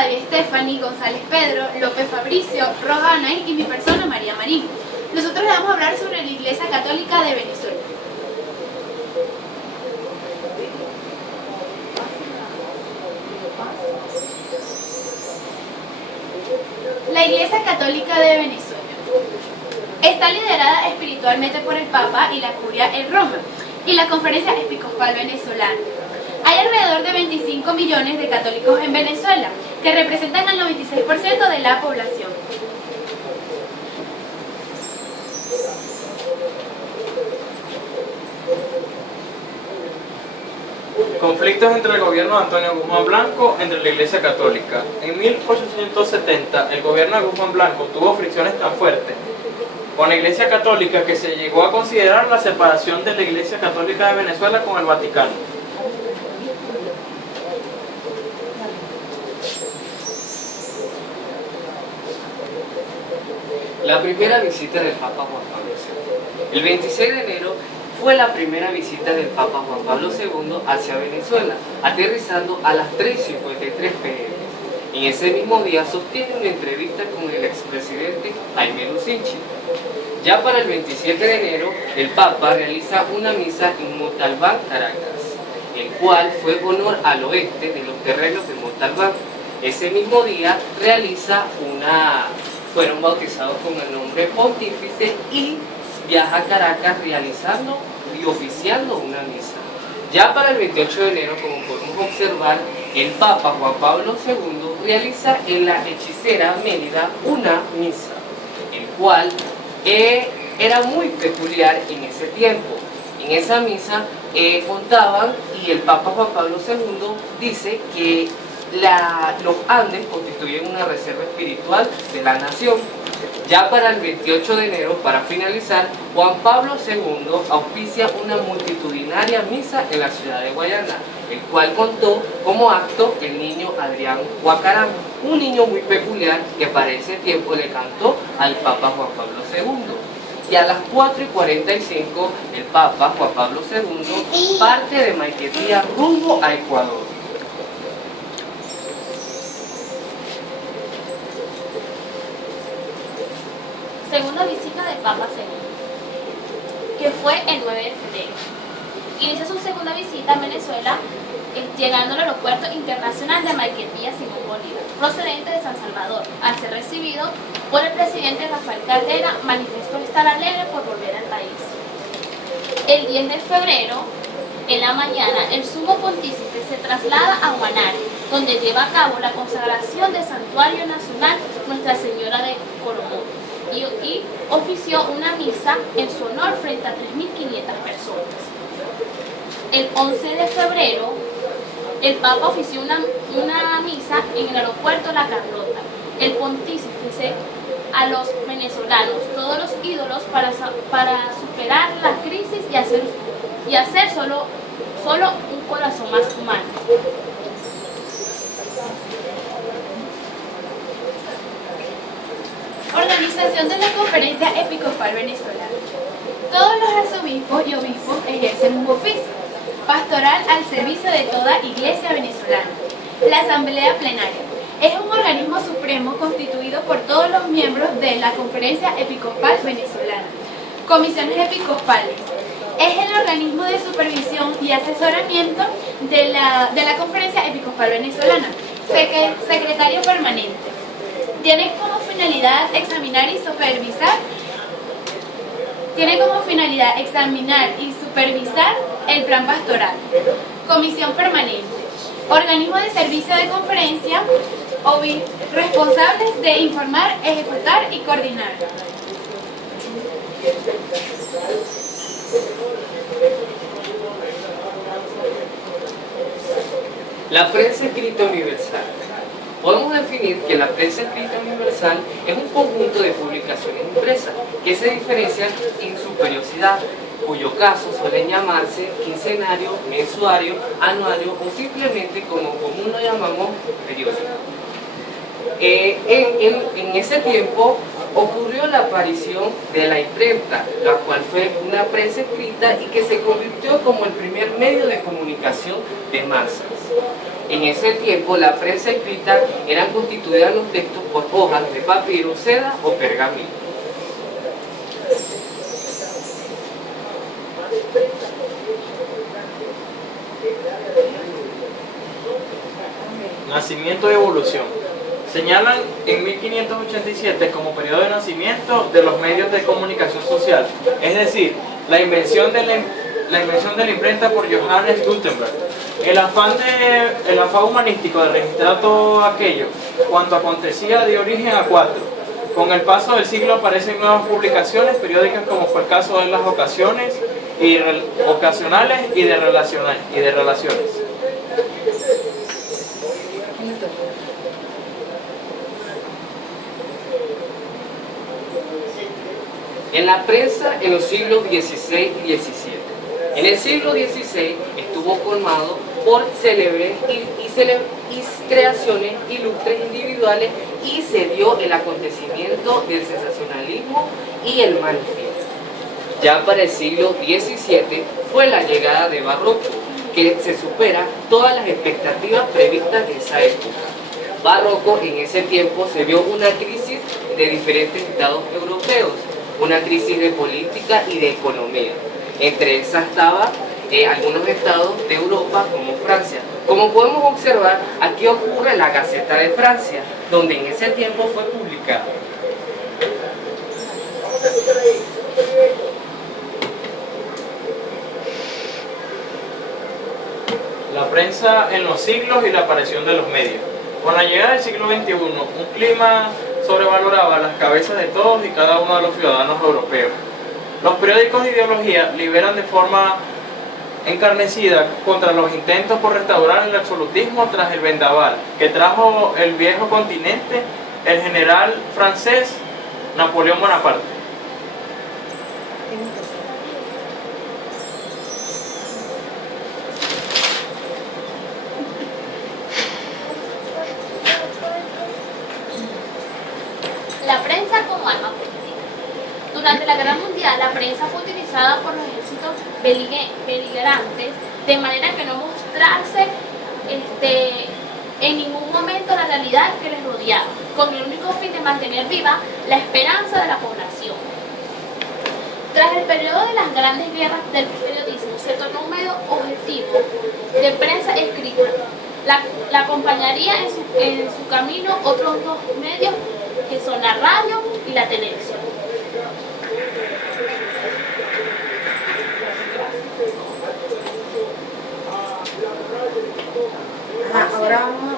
David Stephanie, González Pedro, López Fabricio, Roja Anaí y mi persona María Marín. Nosotros le vamos a hablar sobre la Iglesia Católica de Venezuela. La Iglesia Católica de Venezuela está liderada espiritualmente por el Papa y la Curia en Roma y la Conferencia Episcopal Venezolana. Hay alrededor de 25 millones de católicos en Venezuela, que representan al 96% de la población. Conflictos entre el gobierno de Antonio Guzmán Blanco entre la Iglesia Católica. En 1870, el gobierno de Guzmán Blanco tuvo fricciones tan fuertes con la Iglesia Católica que se llegó a considerar la separación de la Iglesia Católica de Venezuela con el Vaticano. La primera visita del Papa Juan Pablo II. El 26 de enero fue la primera visita del Papa Juan Pablo II hacia Venezuela, aterrizando a las 3:53 p.m. En ese mismo día sostiene una entrevista con el expresidente Jaime Lucinchi. Ya para el 27 de enero, el Papa realiza una misa en Montalbán, Caracas, el cual fue honor al oeste de los terrenos de Montalbán. Ese mismo día fueron bautizados con el nombre pontífice y viaja a Caracas realizando y oficiando una misa. Ya para el 28 de enero, como podemos observar, el Papa Juan Pablo II realiza en la Hechicera Mérida una misa, el cual era muy peculiar en ese tiempo. En esa misa contaban, y el Papa Juan Pablo II dice que los Andes constituyen una reserva espiritual de la nación. Ya para el 28 de enero, para finalizar, Juan Pablo II auspicia una multitudinaria misa en la ciudad de Guayana, el cual contó como acto el niño Adrián Huacarán, un niño muy peculiar que para ese tiempo le cantó al Papa Juan Pablo II. Y a las 4:45 el Papa Juan Pablo II parte de Maiquetía rumbo a Ecuador. Segunda visita del Papa II, que fue el 9 de febrero. Inicia su segunda visita a Venezuela llegando al aeropuerto internacional de Maiquetía Simón Bolívar, procedente de San Salvador. Al ser recibido por el presidente Rafael Caldera, manifestó estar alegre por volver al país. El 10 de febrero, en la mañana, el sumo pontífice se traslada a Guanare, donde lleva a cabo la consagración del Santuario Nacional Nuestra Señora de Coromó, y ofició una misa en su honor frente a 3.500 personas. El 11 de febrero, el Papa ofició una misa en el aeropuerto La Carlota. El pontífice a los venezolanos, todos los ídolos, para superar la crisis y hacer solo un corazón más humano. Organización de la Conferencia Episcopal Venezolana. Todos los arzobispos y obispos ejercen un oficio pastoral al servicio de toda iglesia venezolana. La Asamblea Plenaria es un organismo supremo constituido por todos los miembros de la Conferencia Episcopal Venezolana. Comisiones episcopales es el organismo de supervisión y asesoramiento de la Conferencia Episcopal Venezolana. Secretario permanente. Tiene como finalidad examinar y supervisar el plan pastoral. Comisión permanente. Organismo de servicio de conferencia responsables de informar, ejecutar y coordinar. La prensa escrita universal. Podemos definir que la prensa escrita universal es un conjunto de publicaciones impresas que se diferencian en su periodicidad, cuyo caso suelen llamarse quincenario, mensuario, anuario o simplemente como común lo llamamos periódico. En ese tiempo ocurrió la aparición de la imprenta, la cual fue una prensa escrita y que se convirtió como el primer medio de comunicación de masas. En ese tiempo, la prensa escrita eran constituidas los textos por hojas de papiro, seda o pergamino. Nacimiento y evolución. Señalan en 1587 como periodo de nacimiento de los medios de comunicación social, es decir, la invención de la imprenta por Johannes Gutenberg. El afán humanístico de registrar todo aquello cuanto acontecía dio origen a cuatro. Con el paso del siglo aparecen nuevas publicaciones periódicas, como fue el caso de las ocasionales y de relaciones. En la prensa en los siglos XVI y XVII. En el siglo XVI estuvo colmado por célebres y creaciones ilustres individuales, y se dio el acontecimiento del sensacionalismo y el manifiesto. Ya para el siglo XVII fue la llegada de Barroco, que se supera todas las expectativas previstas de esa época. Barroco, en ese tiempo se vio una crisis de diferentes estados europeos, una crisis de política y de economía. Entre esas estaba algunos estados de Europa, como Francia. Como podemos observar, aquí ocurre la Gaceta de Francia, donde en ese tiempo fue publicada. La prensa en los siglos y la aparición de los medios. Con la llegada del siglo XXI, un clima sobrevaloraba las cabezas de todos y cada uno de los ciudadanos europeos. Los periódicos de ideología liberan de forma encarnecida contra los intentos por restaurar el absolutismo tras el vendaval que trajo el viejo continente el general francés Napoleón Bonaparte. La prensa como arma política. Durante la Guerra Mundial, la prensa fue utilizada por los ejércitos beligerantes de manera que no mostrarse en ningún momento la realidad que les rodeaba, con el único fin de mantener viva la esperanza de la población. Tras el periodo de las grandes guerras del periodismo, se tornó un medio objetivo de prensa escrita. La acompañaría en su camino otros dos medios, que son la radio y la televisión. Ahora vamos